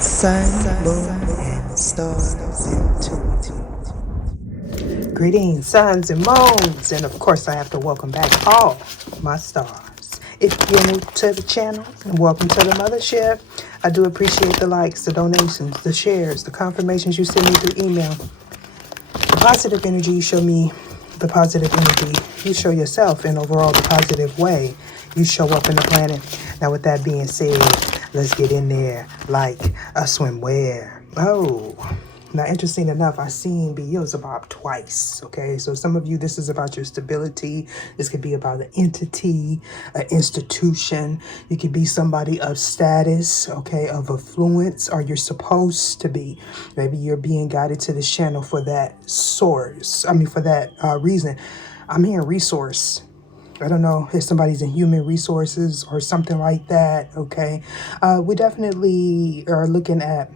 Sun, moon, and stars intuitive. Greetings, suns and moons, and of course I have to welcome back all my stars. If you're new to the channel, and welcome to the mothership. I do appreciate the likes, the donations, the shares, the confirmations you send me through email. The positive energy you show me, the positive energy you show yourself, and overall the positive way you show up in the planet. Now with that being said, let's get in there like a swimwear. Oh, now interesting enough, I've seen Beelzebub twice. Okay, so some of you, this is about your stability. This could be about an entity, an institution. You could be somebody of status, okay, of affluence, or you're supposed to be. Maybe you're being guided to this channel for that source. For that reason. I'm hearing resource. I don't know if somebody's in human resources or something like that, okay? We definitely are looking at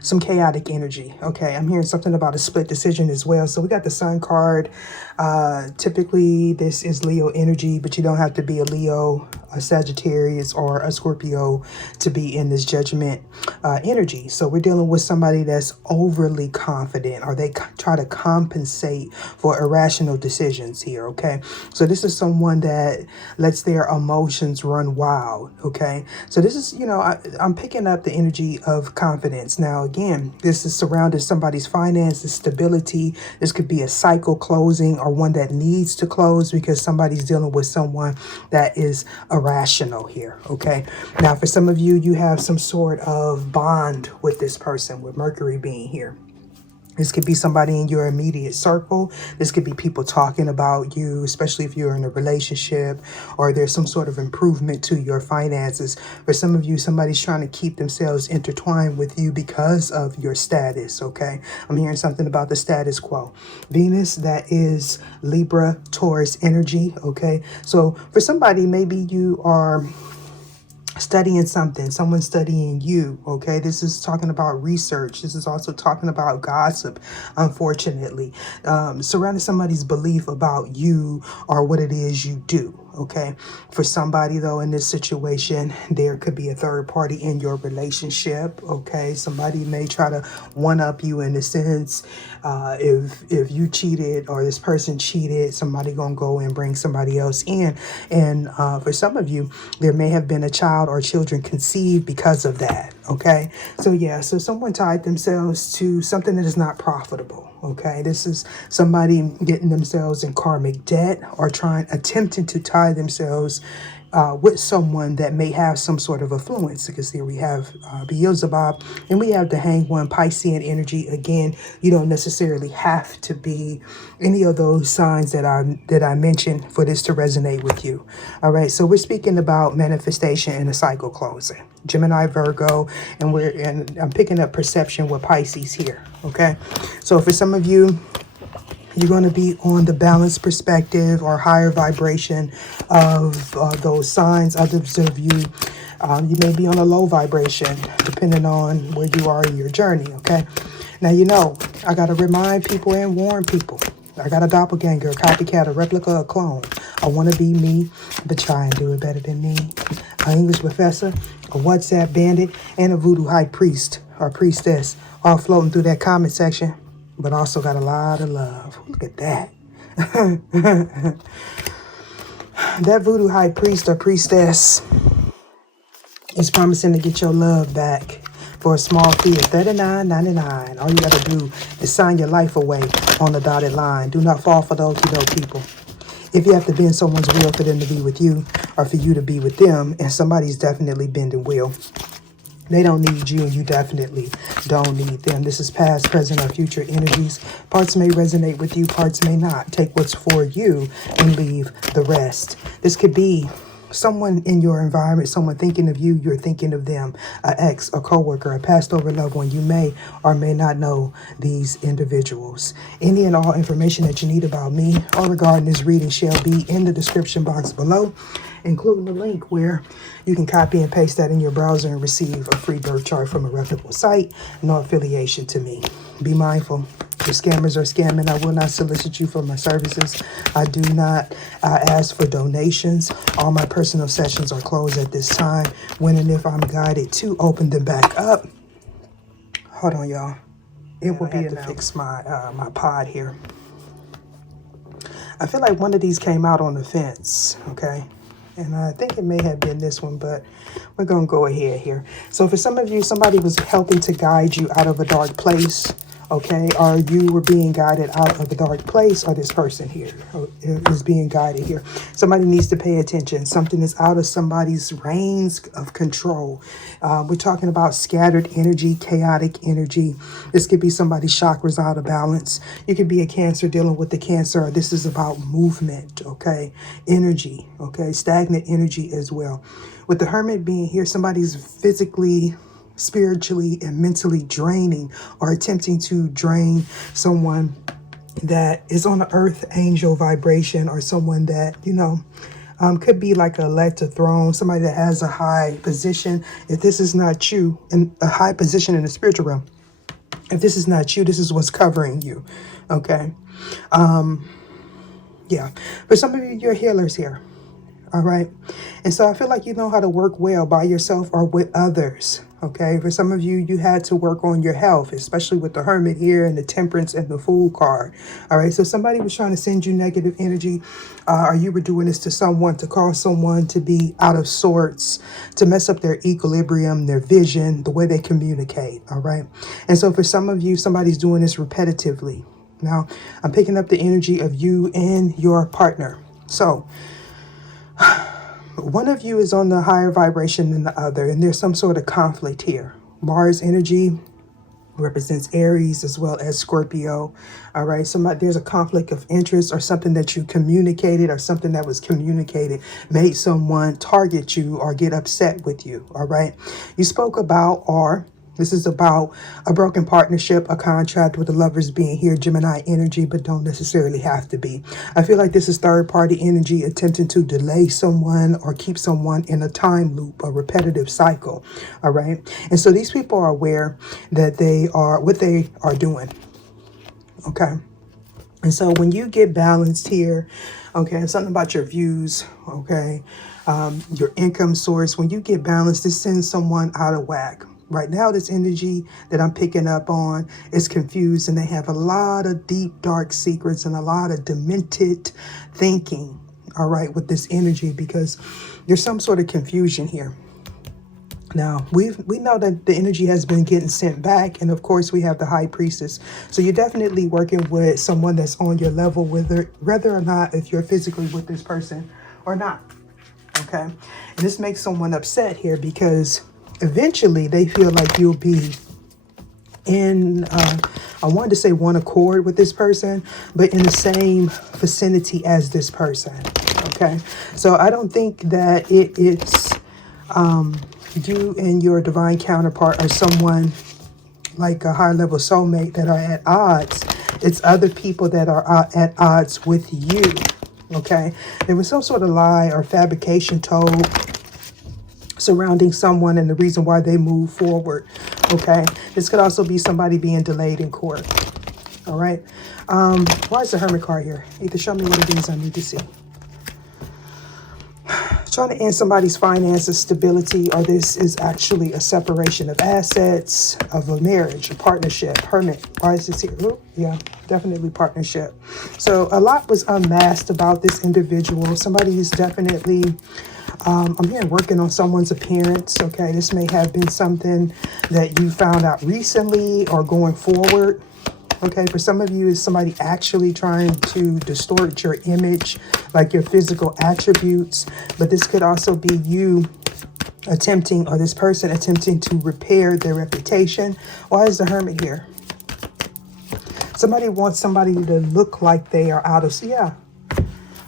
some chaotic energy, okay? I'm hearing something about a split decision as well. So we got the Sun card. Typically, this is Leo energy, but you don't have to be a Leo, a Sagittarius, or a Scorpio to be in this judgment energy. So we're dealing with somebody that's overly confident, or they try to compensate for irrational decisions here, okay? So this is someone that lets their emotions run wild, okay? So this is, I'm picking up the energy of confidence. Now, again, this is surrounding somebody's finances, stability. This could be a cycle closing or one that needs to close because somebody's dealing with someone that is irrational here, okay? Now, for some of you, you have some sort of bond with this person, with Mercury being here. This could be somebody in your immediate circle. This could be people talking about you, especially if you're in a relationship or there's some sort of improvement to your finances. For some of you, somebody's trying to keep themselves intertwined with you because of your status, okay? I'm hearing something about the status quo. Venus, that is Libra, Taurus energy, okay? So for somebody, maybe you are studying something, someone studying you, okay? This is talking about research. This is also talking about gossip, unfortunately. Surrounding somebody's belief about you or what it is you do, okay? For somebody, though, in this situation, there could be a third party in your relationship, okay? Somebody may try to one-up you in a sense. If you cheated or this person cheated, somebody gonna go and bring somebody else in. And for some of you, there may have been a child or children conceived because of that, okay? So yeah, so someone tied themselves to something that is not profitable, okay? This is somebody getting themselves in karmic debt or attempting to tie themselves with someone that may have some sort of affluence, because here we have Beelzebub and we have the Hanged One, Piscean energy. Again, you don't necessarily have to be any of those signs that I mentioned for this to resonate with you. All right, so we're speaking about manifestation and a cycle closing. Gemini, Virgo, and I'm picking up perception with Pisces here. Okay, so for some of you, you're going to be on the balanced perspective or higher vibration of those signs. Others of you, you may be on a low vibration, depending on where you are in your journey, okay? Now, I got to remind people and warn people. I got a doppelganger, a copycat, a replica, a clone. I want to be me, but try and do it better than me. An English professor, a WhatsApp bandit, and a voodoo high priest or priestess, all floating through that comment section. But also got a lot of love. Look at that. That voodoo high priest or priestess is promising to get your love back for a small fee of $39.99. All you got to do is sign your life away on the dotted line. Do not fall for those people. If you have to bend someone's will for them to be with you or for you to be with them, and somebody's definitely bending will, they don't need you, and you definitely don't need them. This is past, present, or future energies. Parts may resonate with you, parts may not. Take what's for you and leave the rest. This could be someone in your environment, someone thinking of you, you're thinking of them, an ex, a coworker, a passed over loved one. You may or may not know these individuals. Any and all information that you need about me or regarding this reading shall be in the description box below, including the link where you can copy and paste that in your browser and receive a free birth chart from a reputable site. No affiliation to me. Be mindful. The scammers are scamming. I will not solicit you for my services. I do not ask for donations. All my personal sessions are closed at this time. When and if I'm guided to open them back up. Hold on, y'all. It will be to fix my my pod here. I feel like one of these came out on the fence, okay? And I think it may have been this one, but we're going to go ahead here. So for some of you, somebody was helping to guide you out of a dark place, okay? Or you were being guided out of a dark place, or this person here is being guided here. Somebody needs to pay attention. Something is out of somebody's reins of control. We're talking about scattered energy, chaotic energy. This could be somebody's chakras out of balance. You could be a Cancer dealing with the Cancer. Or this is about movement, okay? Energy, okay? Stagnant energy as well. With the Hermit being here, somebody's physically, spiritually, and mentally draining or attempting to drain someone that is on the earth angel vibration, or someone that, you know, could be like a elect to throne, somebody that has a high position. If this is not you, in a high position in the spiritual realm, if this is not you, this is what's covering you, okay? Yeah, for some of you, you're healers here, all right? And so I feel like you know how to work well by yourself or with others, okay? For some of you, you had to work on your health, especially with the Hermit here and the Temperance and the Fool card, all right? So somebody was trying to send you negative energy, or you were doing this to someone to cause someone to be out of sorts, to mess up their equilibrium, their vision, the way they communicate, all right? And so for some of you, somebody's doing this repetitively. Now, I'm picking up the energy of you and your partner. So one of you is on the higher vibration than the other, and there's some sort of conflict here. Mars energy represents Aries as well as Scorpio. All right, there's a conflict of interest, or something that you communicated, or something that was communicated made someone target you or get upset with you. All right, you spoke about, or this is about a broken partnership, a contract, with the Lovers being here, Gemini energy, but don't necessarily have to be. I feel like this is third party energy attempting to delay someone or keep someone in a time loop, a repetitive cycle. All right. And so these people are aware that they are what they are doing. Okay. And so when you get balanced here, okay, something about your views, okay, your income source, when you get balanced, this sends someone out of whack. Right now, this energy that I'm picking up on is confused, and they have a lot of deep, dark secrets and a lot of demented thinking, all right, with this energy, because there's some sort of confusion here. Now, we know that the energy has been getting sent back, and of course, we have the High Priestess. So you're definitely working with someone that's on your level, whether or not if you're physically with this person or not, okay? And this makes someone upset here because eventually they feel like you'll be in, I wanted to say one accord with this person, but in the same vicinity as this person, okay? So I don't think that it's you and your divine counterpart or someone like a high level soulmate that are at odds. It's other people that are at odds with you, okay? There was some sort of lie or fabrication told surrounding someone and the reason why they move forward, okay? This could also be somebody being delayed in court, all right? Why is the Hermit card here? Either show me what it is I need to see. Trying to end somebody's finances, stability, or this is actually a separation of assets, of a marriage, a partnership. Hermit, why is this here? Ooh, yeah, definitely partnership. So a lot was unmasked about this individual. Somebody is definitely, I'm here working on someone's appearance, okay? This may have been something that you found out recently or going forward. Okay, for some of you, is somebody actually trying to distort your image, like your physical attributes. But this could also be you attempting, or this person attempting to repair their reputation. Why is the Hermit here? Somebody wants somebody to look like they are out of, yeah.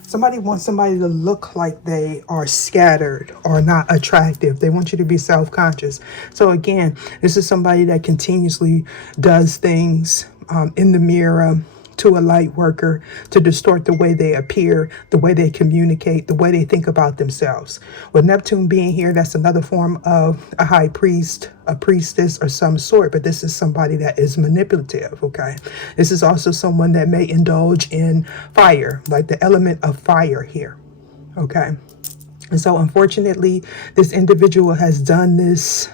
Somebody wants somebody to look like they are scattered or not attractive. They want you to be self-conscious. So again, this is somebody that continuously does things in the mirror to a light worker to distort the way they appear, the way they communicate, the way they think about themselves. With Neptune being here, that's another form of a high priest, a priestess or some sort, but this is somebody that is manipulative, okay? This is also someone that may indulge in fire, like the element of fire here, okay? And so unfortunately, this individual has done this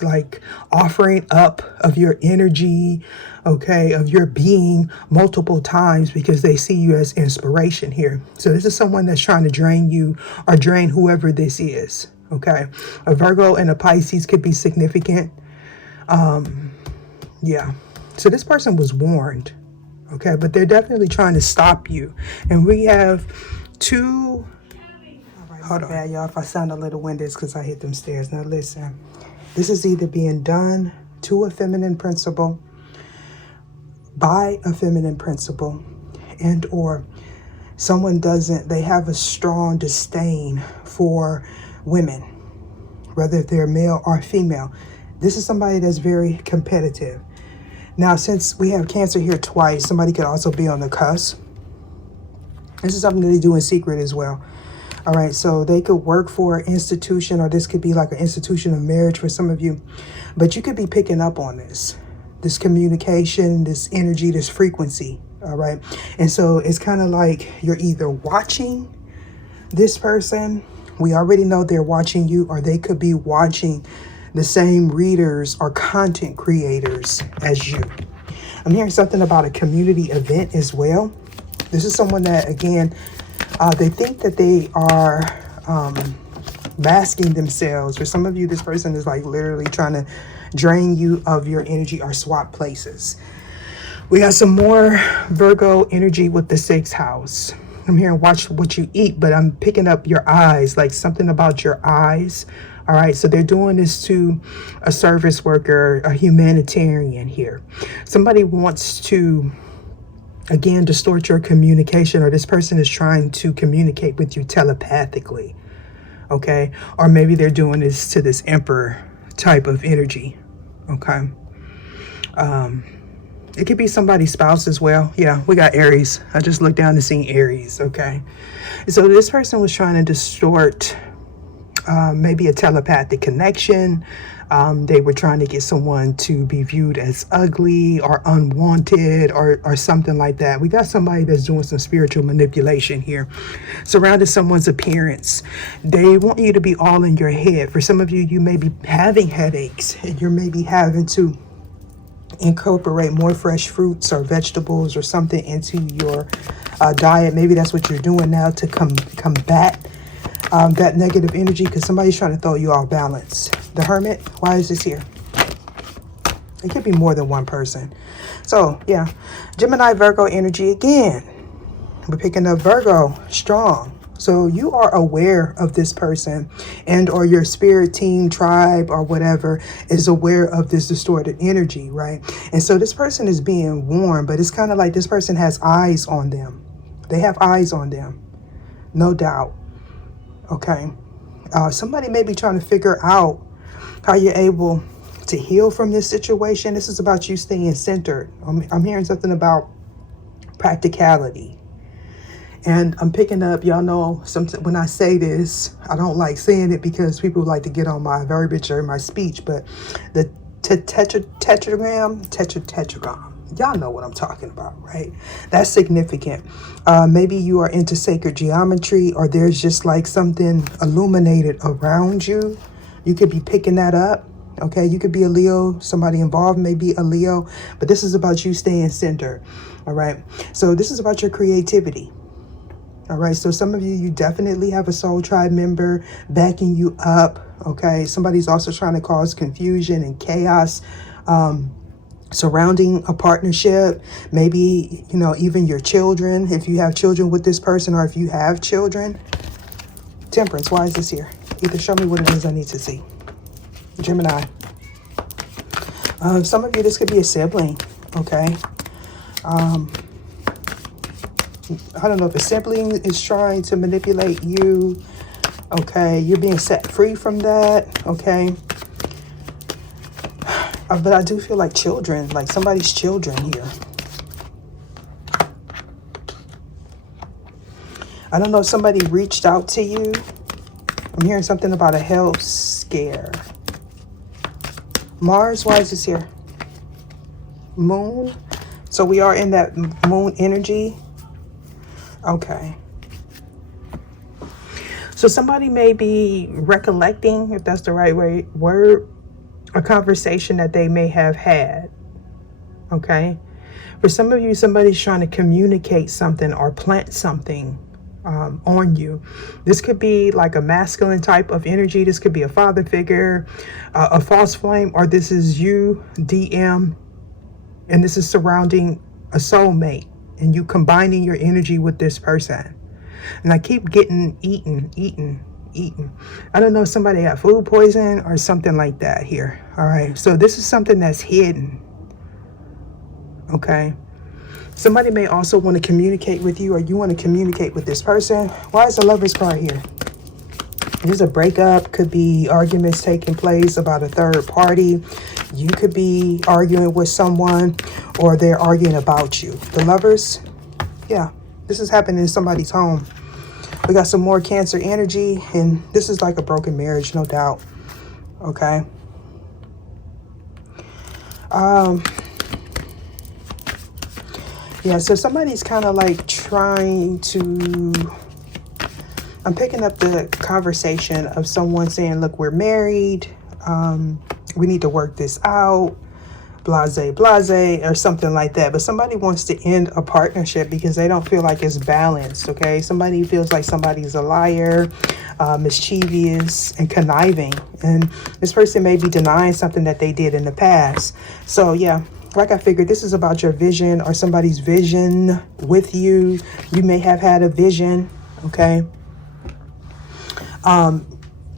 like offering up of your energy, okay, of your being multiple times because they see you as inspiration here. So this is someone that's trying to drain you or drain whoever this is, okay? A Virgo and a Pisces could be significant. Yeah. So this person was warned, okay, but they're definitely trying to stop you. And we have two... Hold on, y'all. If I sound a little winded, it's because I hit them stairs. Now listen, this is either being done to a feminine principle, by a feminine principle, and or someone they have a strong disdain for women, whether they're male or female. This is somebody that's very competitive. Now, since we have Cancer here twice, somebody could also be on the cusp. This is something that they do in secret as well. All right, so they could work for an institution, or this could be like an institution of marriage for some of you. But you could be picking up on this communication, this energy, this frequency. All right. And so it's kind of like you're either watching this person. We already know they're watching you, or they could be watching the same readers or content creators as you. I'm hearing something about a community event as well. This is someone that, again, they think that they are masking themselves. For some of you, this person is like literally trying to drain you of your energy or swap places. We got some more Virgo energy with the 6th house. I'm hearing watch what you eat, but I'm picking up your eyes, like something about your eyes. All right, so they're doing this to a service worker, a humanitarian here. Somebody wants to, again, distort your communication, or this person is trying to communicate with you telepathically, okay? Or maybe they're doing this to this emperor type of energy, okay? It could be somebody's spouse as well. Yeah, we got Aries. I just looked down and seen Aries, okay? So this person was trying to distort maybe a telepathic connection. They were trying to get someone to be viewed as ugly or unwanted or something like that. We got somebody that's doing some spiritual manipulation here, surrounding someone's appearance. They want you to be all in your head. For some of you, you may be having headaches, and you're maybe having to incorporate more fresh fruits or vegetables or something into your diet. Maybe that's what you're doing now to combat that negative energy, because somebody's trying to throw you off balance. The Hermit, why is this here? It could be more than one person. So yeah, Gemini, Virgo energy again. We're picking up Virgo strong. So you are aware of this person, and or your spirit team, tribe, or whatever is aware of this distorted energy, right? And so this person is being warned, but it's kind of like this person has eyes on them. They have eyes on them, no doubt. Okay, somebody may be trying to figure out how you're able to heal from this situation. This is about you staying centered. I'm hearing something about practicality. And I'm picking up, y'all know, when I say this, I don't like saying it because people like to get on my verbiage or my speech, but the tetragram, y'all know what I'm talking about, right? That's significant. Maybe you are into sacred geometry, or there's just like something illuminated around you. You could be picking that up. Okay, you could be a Leo. Somebody involved may be a Leo, but this is about you staying centered. All right, so this is about your creativity. All right, so some of you definitely have a soul tribe member backing you up. Okay, somebody's also trying to cause confusion and chaos surrounding a partnership. Maybe, you know, even your children, if you have children with this person, or if you have children. Temperance, why is this here? Either show me what it is I need to see. Gemini. Some of you, this could be a sibling, okay? I don't know if a sibling is trying to manipulate you. Okay, you're being set free from that. Okay, but I do feel like children, like somebody's children here. I don't know if somebody reached out to you. I'm hearing something about a health scare. Mars, why is this here? Moon. So we are in that moon energy. Okay. So somebody may be recollecting, if that's the right word, a conversation that they may have had. Okay. For some of you, somebody's trying to communicate something or plant something on you. This could be like a masculine type of energy. This could be a father figure, a false flame, or this is you, DM, and this is surrounding a soulmate and you combining your energy with this person. And I keep getting eaten. I don't know if somebody got food poison or something like that here. All right. So this is something that's hidden. Okay. Somebody may also want to communicate with you, or you want to communicate with this person. Why is the Lover's card here? There's a breakup. Could be arguments taking place about a third party. You could be arguing with someone, or they're arguing about you. The Lovers, yeah, this is happening in somebody's home. We got some more Cancer energy, and this is like a broken marriage, no doubt. Okay. Yeah, so somebody's kind of like trying to, I'm picking up the conversation of someone saying, look, we're married. We need to work this out. Blase, or something like that. But somebody wants to end a partnership because they don't feel like it's balanced. Okay. Somebody feels like somebody's a liar, mischievous and conniving. And this person may be denying something that they did in the past. So yeah. Like I figured, this is about your vision or somebody's vision with you. You may have had a vision, okay?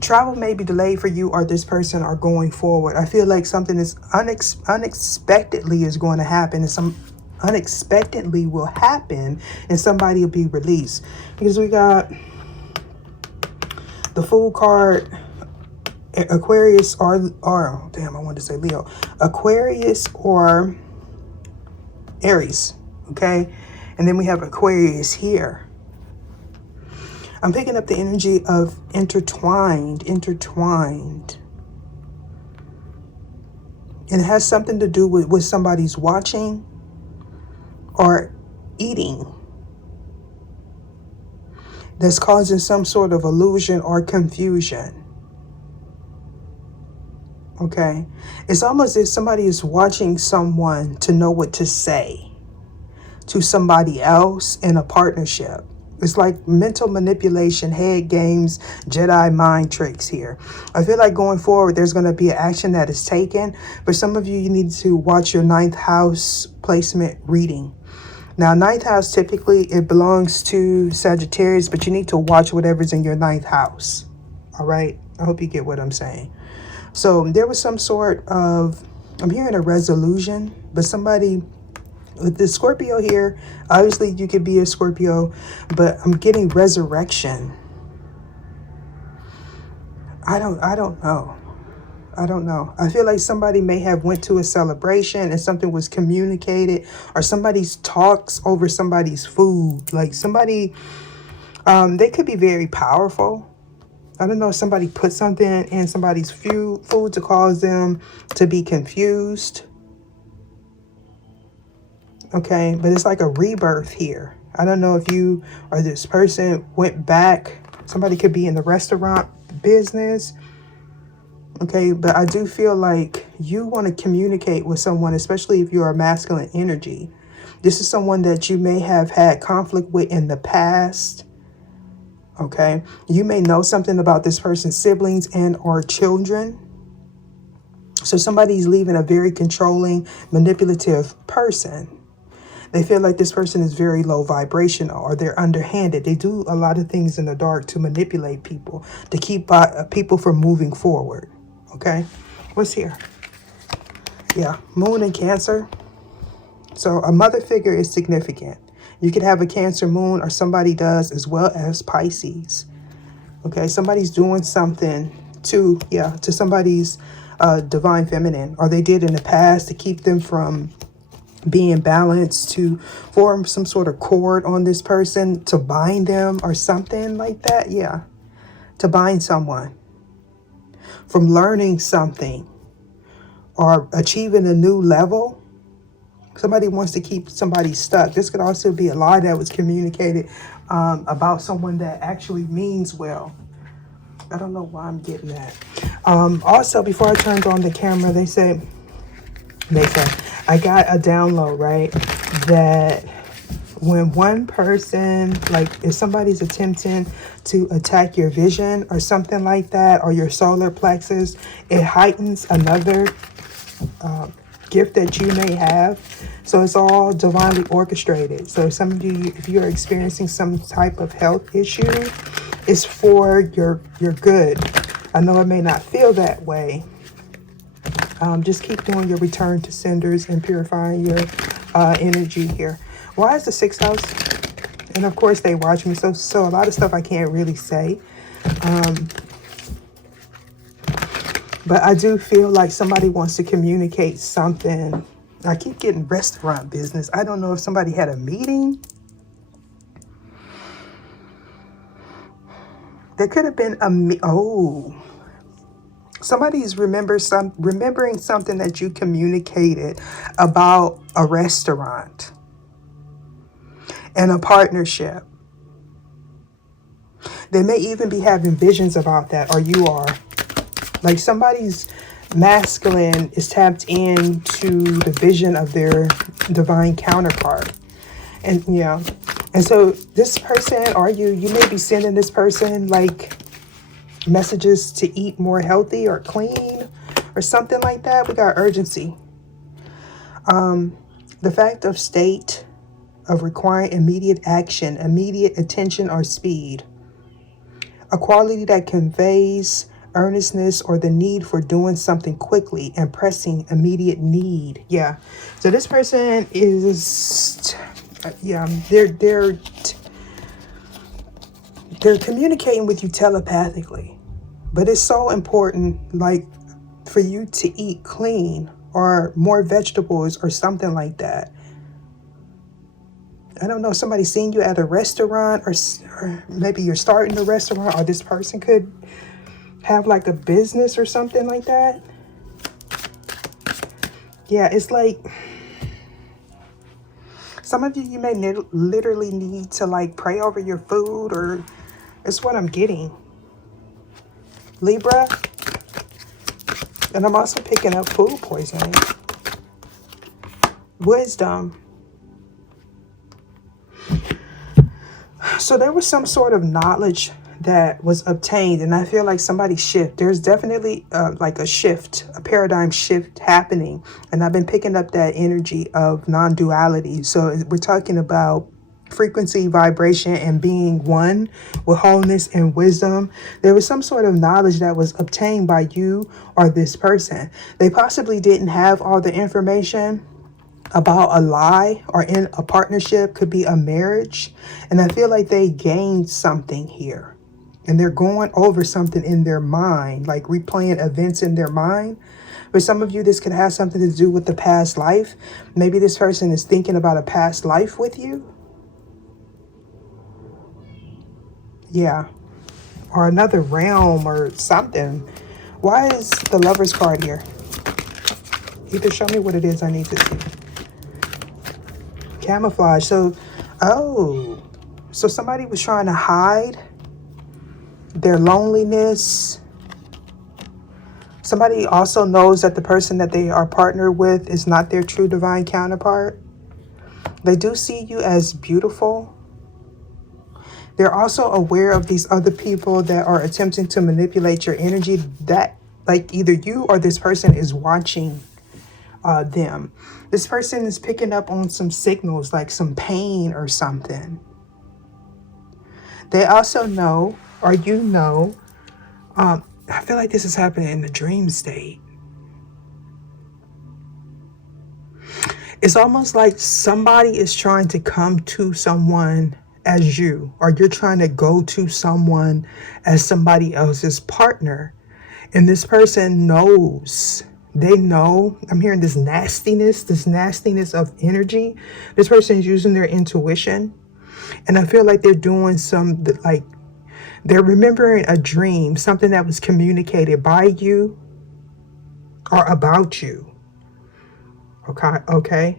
Travel may be delayed for you or this person are going forward. I feel like something is unexpectedly is going to happen, and some unexpectedly will happen, and somebody will be released. Because we got the Fool card, Aquarius or damn, I wanted to say Leo. Aquarius or Aries, okay? And then we have Aquarius here. I'm picking up the energy of intertwined. And it has something to do with somebody's watching or eating that's causing some sort of illusion or confusion. Okay, it's almost as if somebody is watching someone to know what to say to somebody else in a partnership. It's like mental manipulation, head games, Jedi mind tricks here. I feel like going forward, there's going to be an action that is taken. For some of you, you need to watch your 9th house placement reading. Now, 9th house, typically it belongs to Sagittarius, but you need to watch whatever's in your 9th house. All right. I hope you get what I'm saying. So there was some sort of, I'm hearing a resolution, but somebody with the Scorpio here, obviously you could be a Scorpio, but I'm getting resurrection. I don't know. I feel like somebody may have went to a celebration and something was communicated, or somebody's talks over somebody's food. Like somebody, they could be very powerful. I don't know if somebody put something in somebody's food to cause them to be confused. Okay, but it's like a rebirth here. I don't know if you or this person went back. Somebody could be in the restaurant business. Okay, but I do feel like you want to communicate with someone, especially if you're a masculine energy. This is someone that you may have had conflict with in the past. Okay, you may know something about this person's siblings and or children. So somebody's leaving a very controlling, manipulative person. They feel like this person is very low vibrational, or they're underhanded. They do a lot of things in the dark to manipulate people, to keep people from moving forward. Okay, what's here? Yeah, Moon and Cancer. So a mother figure is significant. You could have a Cancer moon, or somebody does, as well as Pisces. Okay, somebody's doing something to somebody's divine feminine, or they did in the past to keep them from being balanced to form some sort of cord on this person, to bind them or something like that. Yeah, to bind someone from learning something or achieving a new level. Somebody wants to keep somebody stuck. This could also be a lie that was communicated about someone that actually means well. I don't know why I'm getting that. Also, before I turned on the camera, they say, I got a download, right? That when one person, like if somebody's attempting to attack your vision or something like that, or your solar plexus, it heightens another gift that you may have. So it's all divinely orchestrated. So some of you, if you're experiencing some type of health issue, it's for your good. I know it may not feel that way. Just keep doing your return to senders and purifying your energy here. Why is the 6th house? And of course they watch me, so a lot of stuff I can't really say. But I do feel like somebody wants to communicate something. I keep getting restaurant business. I don't know if somebody had a meeting. There could have been somebody's remembering something that you communicated about a restaurant and a partnership. They may even be having visions about that, or you are. Like somebody's masculine is tapped into the vision of their divine counterpart. And yeah. And so this person, or you may be sending this person like messages to eat more healthy or clean or something like that. We got urgency. The fact of state of requiring immediate action, immediate attention or speed. A quality that conveys earnestness or the need for doing something quickly and pressing immediate need. Yeah. So this person is, they're communicating with you telepathically, but it's so important, like for you to eat clean or more vegetables or something like that. I don't know, somebody seeing you at a restaurant, or maybe you're starting a restaurant, or this person could have like a business or something like that. Yeah, it's like some of you may literally need to like pray over your food, or it's what I'm getting. Libra. And I'm also picking up food poisoning. Wisdom. So there was some sort of knowledge that was obtained, and I feel like somebody's shift. There's definitely like a shift, a paradigm shift happening, and I've been picking up that energy of non-duality. So we're talking about frequency, vibration, and being one with wholeness and wisdom. There was some sort of knowledge that was obtained by you or this person. They possibly didn't have all the information about a lie or in a partnership, could be a marriage. And I feel like they gained something here. And they're going over something in their mind, like replaying events in their mind. For some of you, this could have something to do with the past life. Maybe this person is thinking about a past life with you. Yeah. Or another realm or something. Why is the Lover's card here? Either show me what it is I need to see. Camouflage. So somebody was trying to hide their loneliness. Somebody also knows that the person that they are partnered with is not their true divine counterpart. They do see you as beautiful. They're also aware of these other people that are attempting to manipulate your energy, that like either you or this person is watching them. This person is picking up on some signals, like some pain or something. They also know, or you know, I feel like this is happening in the dream state. It's almost like somebody is trying to come to someone as you, or you're trying to go to someone as somebody else's partner. And this person knows They know. I'm hearing this nastiness of energy. This person is using their intuition. And I feel like they're doing some, like, they're remembering a dream, something that was communicated by you or about you. Okay.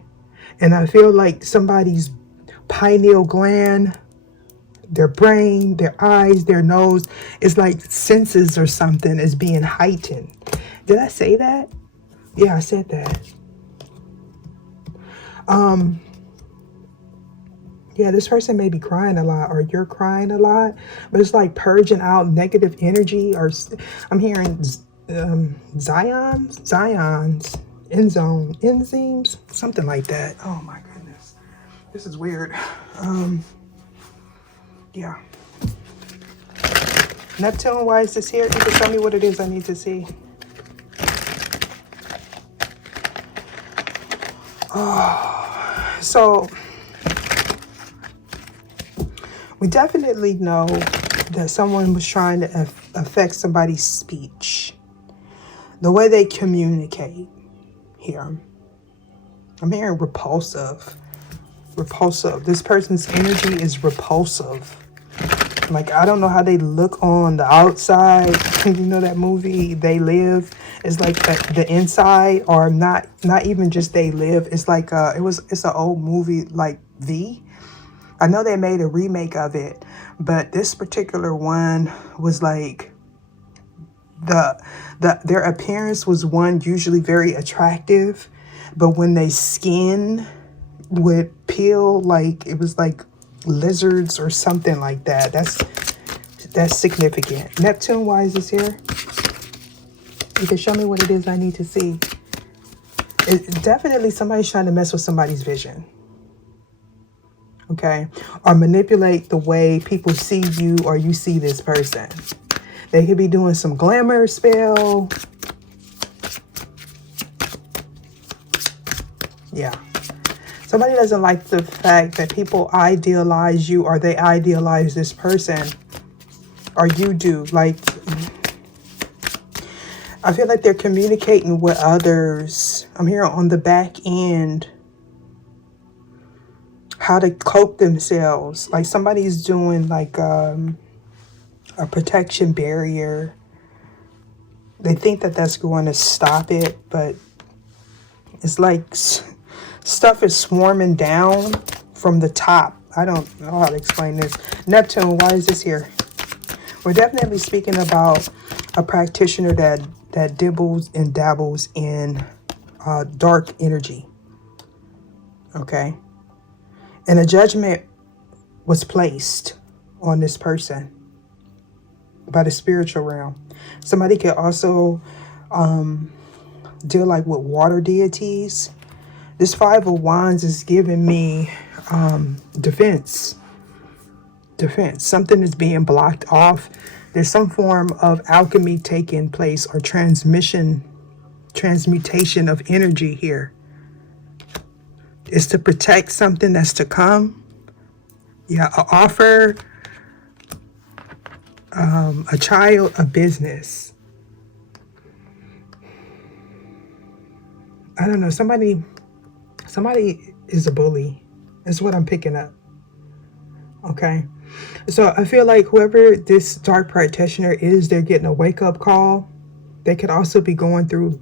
And I feel like somebody's pineal gland, their brain, their eyes, their nose, is like senses or something is being heightened. Did I say that? Yeah, I said that. Yeah, this person may be crying a lot, or you're crying a lot, but it's like purging out negative energy, or I'm hearing enzymes, something like that. Oh my goodness. This is weird. Yeah. Neptune, why is this here? You can tell me what it is I need to see. Oh, so we definitely know that someone was trying to affect somebody's speech, the way they communicate here. I'm hearing repulsive. This person's energy is repulsive. Like, I don't know how they look on the outside. You know that movie, They Live? It's like the inside, or not even just They Live. It's like, it's an old movie, like V. I know they made a remake of it, but this particular one was like, their appearance was usually very attractive, but when they skin would peel, like it was like lizards or something like that. That's significant. Neptune, why is this here? You can show me what it is I need to see. Definitely somebody's trying to mess with somebody's vision. Okay? Or manipulate the way people see you, or you see this person. They could be doing some glamour spell. Yeah. Somebody doesn't like the fact that people idealize you, or they idealize this person, or you do. Like, I feel like they're communicating with others. I'm here on the back end, how to cloak themselves. Like somebody's doing like a protection barrier. They think that that's going to stop it, but it's like stuff is swarming down from the top. I don't know how to explain this. Neptune, why is this here? We're definitely speaking about a practitioner that dibbles and dabbles in dark energy. Okay? And a judgment was placed on this person by the spiritual realm. Somebody could also deal like with water deities. This Five of Wands is giving me defense. Something is being blocked off. There's some form of alchemy taking place, or transmutation of energy here. It's to protect something that's to come. Yeah, offer a child a business. I don't know. Somebody is a bully. That's what I'm picking up. Okay. So I feel like whoever this dark practitioner is, they're getting a wake-up call. They could also be going through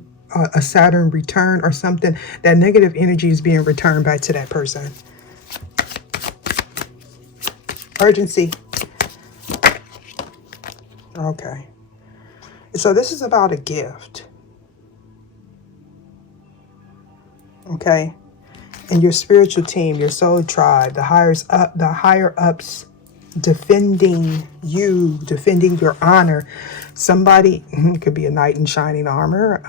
a Saturn return or something. That negative energy is being returned back to that person. Urgency. Okay. So this is about a gift. Okay. And your spiritual team, your soul tribe, the higher ups defending you, defending your honor. Somebody, it could be a knight in shining armor.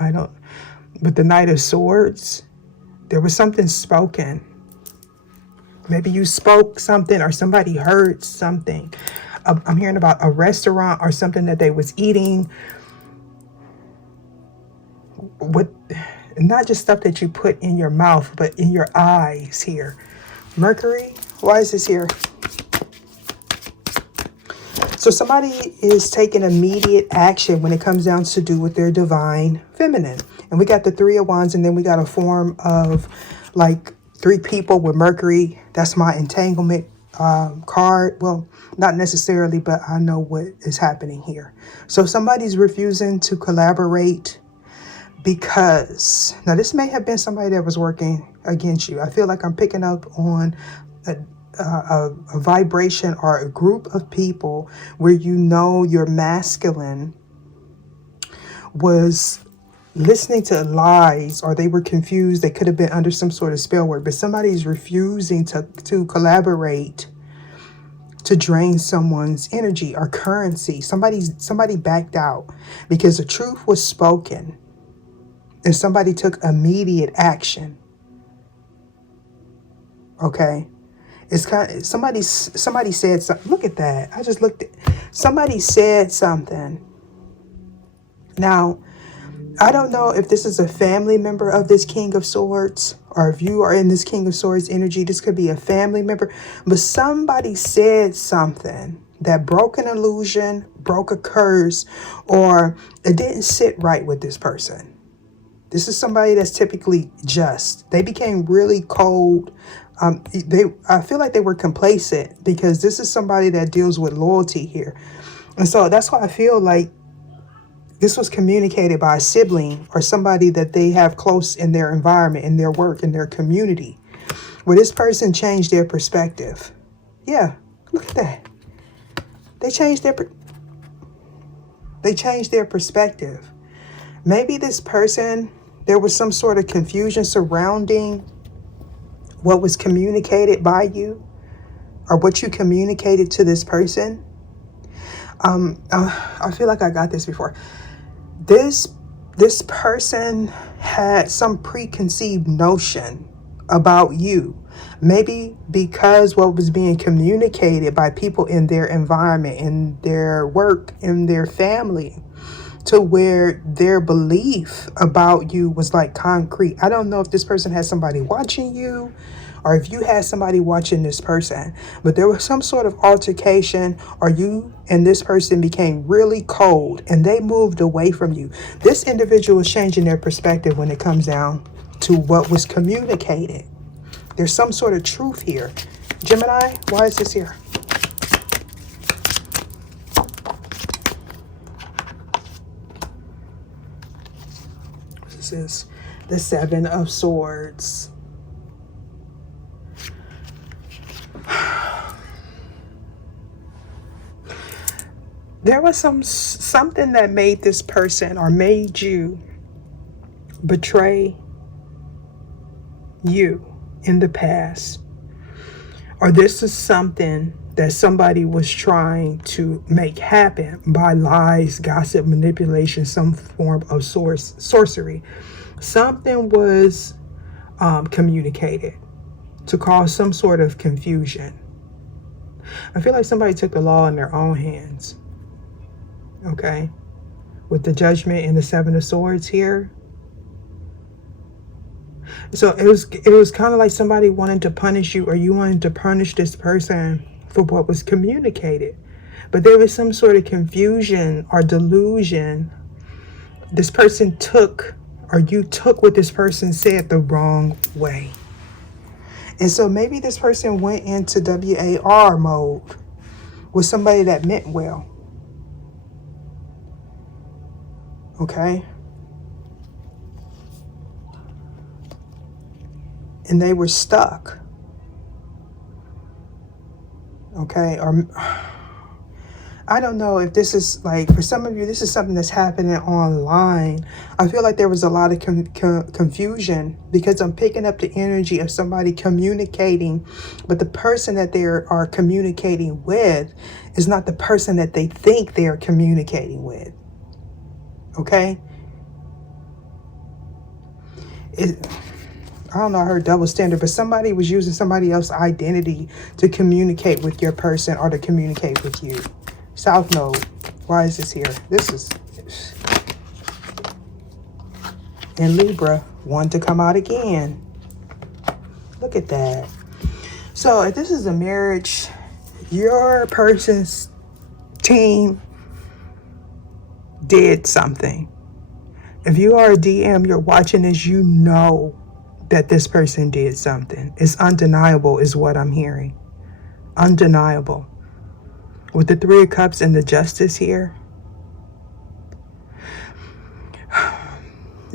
But the Knight of Swords, there was something spoken. Maybe you spoke something, or somebody heard something. I'm hearing about a restaurant or something that they was eating. Not just stuff that you put in your mouth, but in your eyes here. Mercury, why is this here? So somebody is taking immediate action when it comes down to do with their divine feminine. And we got the Three of Wands, and then we got a form of like three people with Mercury. That's my entanglement card. Well, not necessarily, but I know what is happening here. So somebody's refusing to collaborate because, now this may have been somebody that was working against you. I feel like I'm picking up on a vibration or a group of people where you know your masculine was listening to lies, or they were confused. They could have been under some sort of spell work, but somebody's refusing to collaborate to drain someone's energy or currency. Somebody backed out because the truth was spoken and somebody took immediate action. Okay. It's kind of, somebody said something. Look at that. I just looked at, somebody said something. Now, I don't know if this is a family member of this King of Swords, or if you are in this King of Swords energy. This could be a family member, but somebody said something that broke an illusion, broke a curse, or it didn't sit right with this person. This is somebody that's typically just. They became really cold. I feel like they were complacent because this is somebody that deals with loyalty here. And so that's why I feel like this was communicated by a sibling or somebody that they have close in their environment, in their work, in their community, where this person changed their perspective. Yeah, look at that. They changed their perspective. Maybe this person, there was some sort of confusion surrounding what was communicated by you or what you communicated to this person. I feel like I got this before. This person had some preconceived notion about you. Maybe because what was being communicated by people in their environment, in their work, in their family, to where their belief about you was like concrete. I don't know if this person has somebody watching you or if you had somebody watching this person, but there was some sort of altercation, or you and this person became really cold and they moved away from you. This individual is changing their perspective when it comes down to what was communicated. There's some sort of truth here. Gemini, why is this here? This is the Seven of Swords. There was something that made this person or made you betray you in the past. Or this is something that somebody was trying to make happen by lies, gossip, manipulation, some form of sorcery. Something was communicated to cause some sort of confusion. I feel like somebody took the law in their own hands. Okay, with the Judgment and the Seven of Swords here. So it was kind of like somebody wanted to punish you, or you wanted to punish this person for what was communicated. But there was some sort of confusion or delusion. This person took, or you took what this person said the wrong way. And so maybe this person went into WAR mode with somebody that meant well. Okay. And they were stuck. Okay. Or I don't know if this is like, for some of you, this is something that's happening online. I feel like there was a lot of confusion because I'm picking up the energy of somebody communicating, but the person that they are communicating with is not the person that they think they're communicating with. Okay. I don't know, I heard double standard, but somebody was using somebody else's identity to communicate with your person or to communicate with you. South Node, why is this here? This is in Libra, one to come out again. Look at that. So if this is a marriage, your person's team did something If you are a DM, you're watching this, you know that this person did something. It's undeniable is what I'm hearing. Undeniable. With the Three of Cups and the Justice here,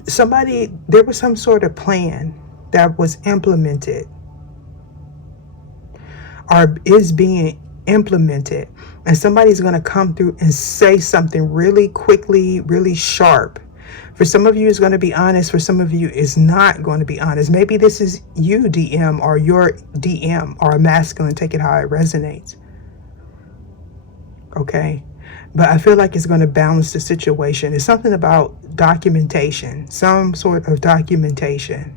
there was some sort of plan that was implemented or is being implemented, and somebody's going to come through and say something really quickly, really sharp. For some of you, it's going to be honest. For some of you, it's not going to be honest. Maybe this is you, DM, or your DM, or a masculine. Take it how it resonates. Okay? But I feel like it's going to balance the situation. It's something about documentation, some sort of documentation.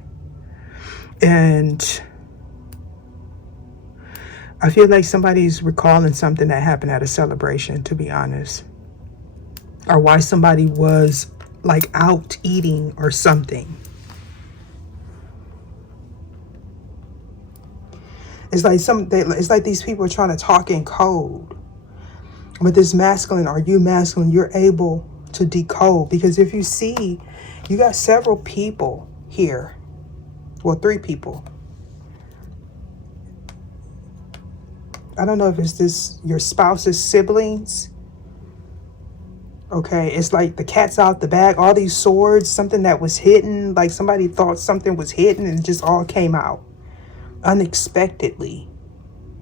And I feel like somebody's recalling something that happened at a celebration, to be honest. Or why somebody was like out eating or something. It's like these people are trying to talk in code. But this masculine, are you masculine, you're able to decode. Because if you see, you got several people here. Well, 3 people. I don't know if it's your spouse's siblings. Okay, it's like the cat's out the bag. All these swords, something that was hidden. Like somebody thought something was hidden and it just all came out unexpectedly.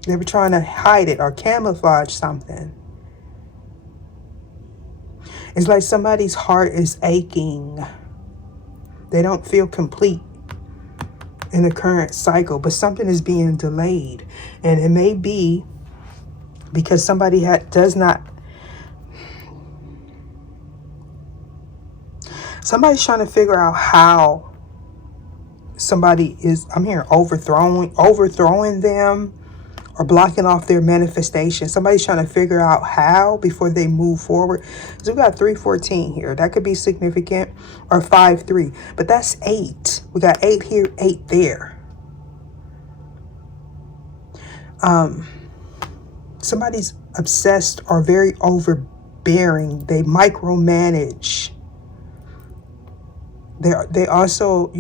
They were trying to hide it or camouflage something. It's like somebody's heart is aching. They don't feel complete in the current cycle, but something is being delayed. And it may be because somebody somebody's trying to figure out how somebody is, I'm hearing overthrowing them or blocking off their manifestation. Somebody's trying to figure out how before they move forward. So we got 314 here. That could be significant, or 5-3, but that's 8. We got 8 here, 8 there. Somebody's obsessed or very overbearing. They micromanage. They also,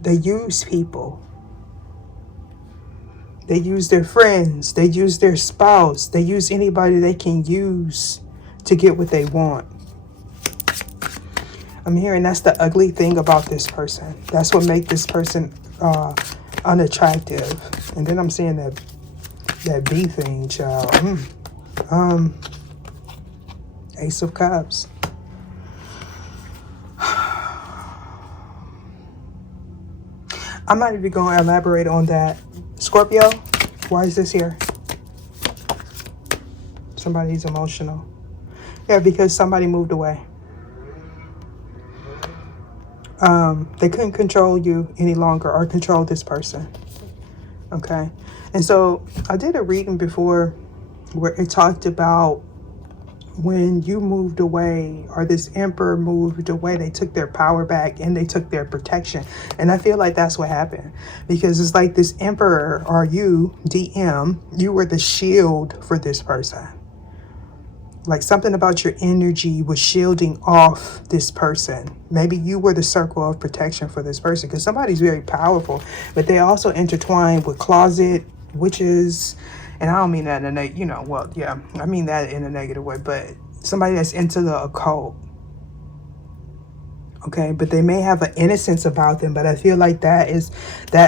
they use people. They use their friends. They use their spouse. They use anybody they can use to get what they want. I'm hearing that's the ugly thing about this person. That's what makes this person unattractive. And then I'm seeing that B thing, child. Ace of Cups. I'm not even going to elaborate on that. Scorpio, why is this here? Somebody's emotional. Yeah, because somebody moved away. They couldn't control you any longer or control this person. Okay. And so I did a reading before where it talked about when you moved away or this emperor moved away, they took their power back and they took their protection. And I feel like that's what happened, because it's like this emperor, or you, DM, you were the shield for this person. Like something about your energy was shielding off this person. Maybe you were the circle of protection for this person, because somebody's very powerful, but they also intertwine with closet witches. And I don't mean that in I mean that in a negative way, but somebody that's into the occult. Okay, but they may have an innocence about them, but I feel like that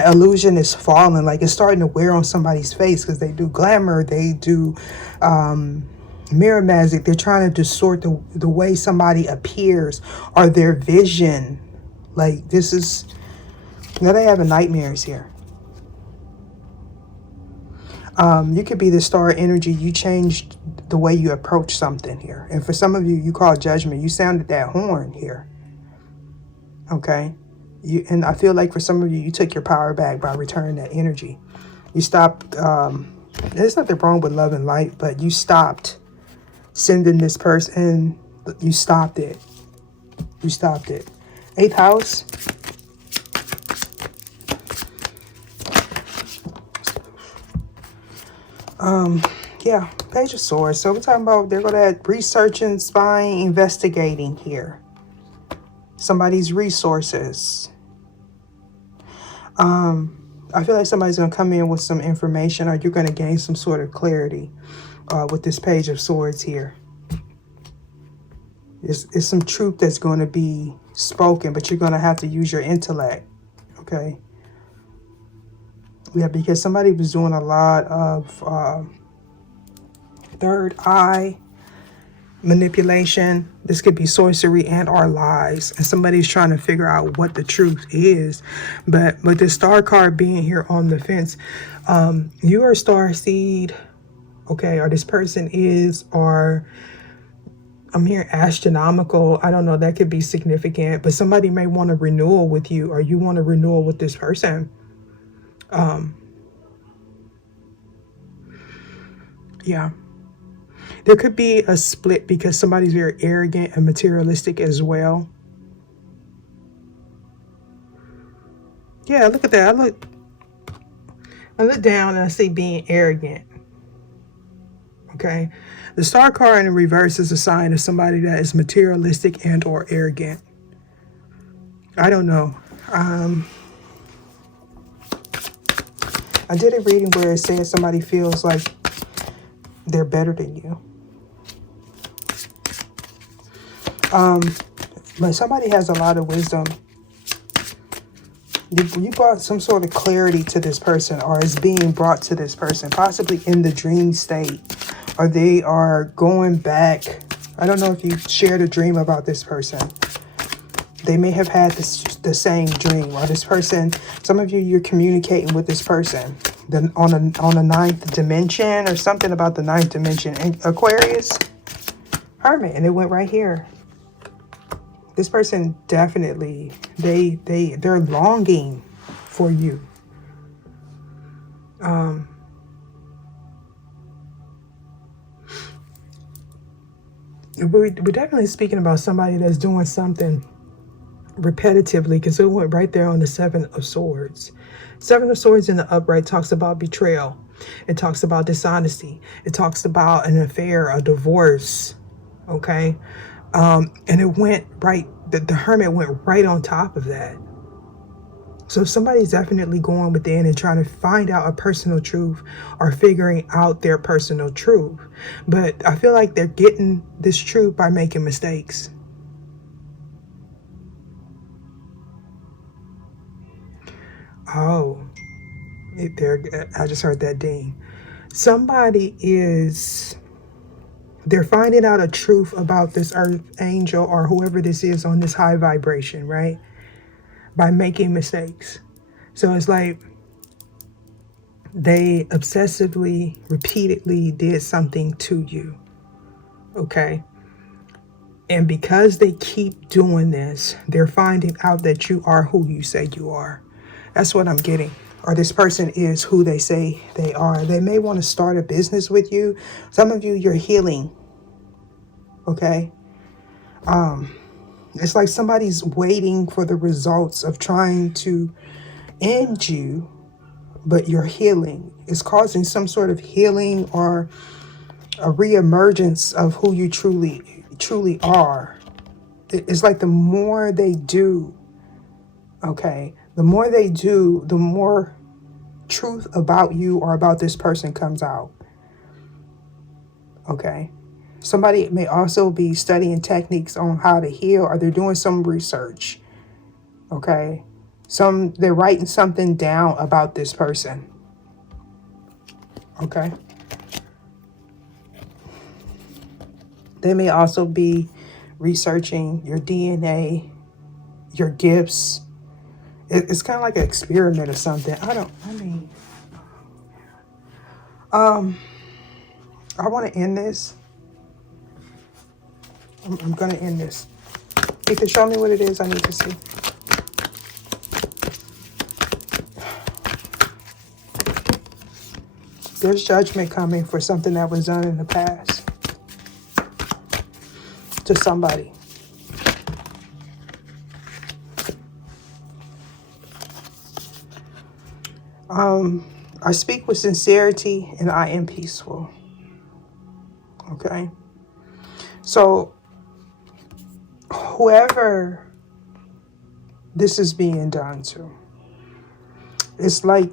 illusion is falling. Like it's starting to wear on somebody's face, because they do glamour, they do mirror magic. They're trying to distort the way somebody appears or their vision. Like this is, now they having nightmares here. You could be the star energy. You changed the way you approach something here. And for some of you, you call judgment. You sounded that horn here. Okay. And I feel like for some of you, you took your power back by returning that energy. You stopped. There's nothing wrong with love and light, but you stopped sending this person. You stopped it. You stopped it. 8th house. Yeah, Page of Swords. So we're talking about they're going to researching, spying, investigating here. somebody's resources. I feel like somebody's going to come in with some information, or you're going to gain some sort of clarity with this Page of Swords here. It's some truth that's going to be spoken, but you're going to have to use your intellect. Okay. Yeah, because somebody was doing a lot of third eye manipulation. This could be sorcery and or lies, and somebody's trying to figure out what the truth is. But with the star card being here on the fence, you are star seed, okay, or this person is, or I'm hearing astronomical. I don't know, that could be significant, but somebody may want a renewal with you, or you want a renewal with this person. Yeah. There could be a split because somebody's very arrogant and materialistic as well. Yeah, look at that. I look down and I see being arrogant. Okay. The star card in the reverse is a sign of somebody that is materialistic and or arrogant. I don't know. I did a reading where it said somebody feels like they're better than you. But somebody has a lot of wisdom. You brought some sort of clarity to this person, or is being brought to this person, possibly in the dream state, or they are going back. I don't know if you shared a dream about this person. They may have had the same dream, or this person, some of you, you're communicating with this person then on a ninth dimension, or something about the ninth dimension. And Aquarius, Hermit, and it went right here. This person definitely, they're longing for you. We're definitely speaking about somebody that's doing something repetitively, because it went right there on the Seven of Swords. Seven of Swords in the upright talks about betrayal. It talks about dishonesty. It talks about an affair, a divorce. Okay. And it went right, the Hermit went right on top of that. So somebody's definitely going within and trying to find out a personal truth, or figuring out their personal truth. But I feel like they're getting this truth by making mistakes. Oh, I just heard that ding. Somebody they're finding out a truth about this earth angel, or whoever this is on this high vibration, right? By making mistakes. So it's like they obsessively, repeatedly did something to you. Okay. And because they keep doing this, they're finding out that you are who you say you are. That's what I'm getting. Or this person is who they say they are. They may want to start a business with you. Some of you, you're healing. Okay. It's like somebody's waiting for the results of trying to end you, but you're healing. It's causing some sort of healing, or a reemergence of who you truly are. It's like the more they do, okay, the more they do, the more truth about you or about this person comes out. Okay. Somebody may also be studying techniques on how to heal, or they're doing some research. Okay. They're writing something down about this person. Okay. They may also be researching your DNA, your gifts. It's kind of like an experiment or something. I want to end this. I'm going to end this. You can show me what it is I need to see. There's judgment coming for something that was done in the past to somebody. I speak with sincerity and I am peaceful. Okay. So whoever this is being done to. It's like,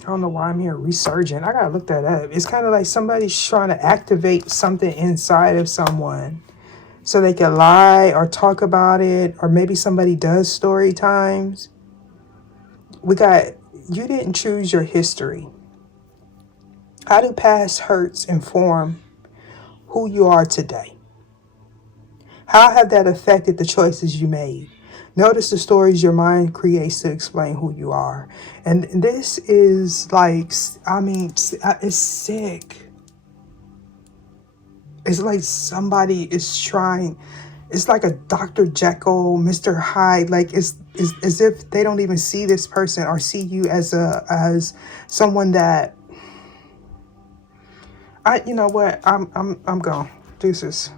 I don't know why I'm here resurgent. I gotta look that up. It's kind of like somebody's trying to activate something inside of someone so they can lie or talk about it, or maybe somebody does story times. We got, you didn't choose your history. How do past hurts inform who you are today? How have that affected the choices you made? Notice the stories your mind creates to explain who you are. And this is like, I mean, it's sick. It's like somebody is trying, it's like a Dr. Jekyll, Mr. Hyde. Like it's as if they don't even see this person or see you as someone that, you know what, I'm gone. Deuces.